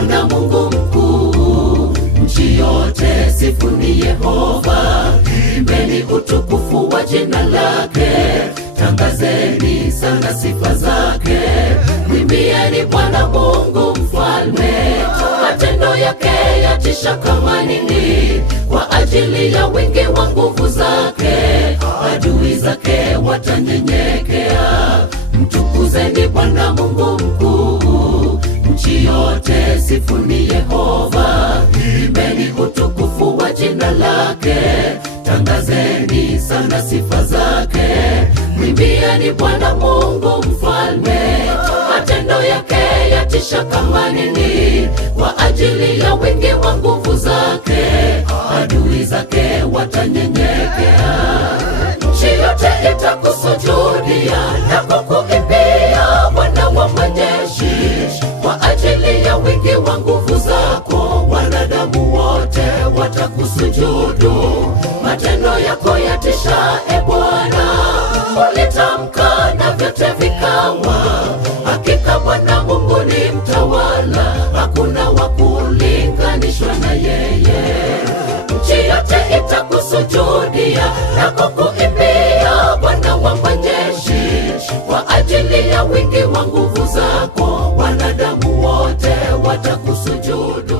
Bwana Mungu mkuu, nchi yote sifuni Yehova. Imbeni utukufu wa jina lake, tangazeni sana sifa zake. Mwimbieni Bwana Mungu mfalme, matendo yake yatisha kama nini. Kwa ajili ya wingi wa nguvu zake, adui zake watanyenyekea. Mtukuzeni Bwana Mungu mkuu, nchi yote sifuni Yehova. Imbeni utukufu wa jina lake, tangazeni sana sifa zake. Mwimbieni Bwana Mungu mfalme, matendo yake yatisha kama nini. Kwa ajili ya wingi wa nguvu zake, adui zake watanyenyekea. Nchi yote itakusujudia na kukuimbia Bwana wa majeshi. Kwa ajili ya wingi wa nguvu zako, wanadamu wote watakusujudu. Matendo yako yatisha, e Bwana, ulitamka na vyote vikawa. Hakika Bwana Mungu ni mtawala, hakuna wa kulinganishwa na yeye. Nchi yote itakusujudia na kukuimbia Bwana wa majeshi. Kwa ajili ya wingi wa nguvu zako, wanadamu wote watakusujudu.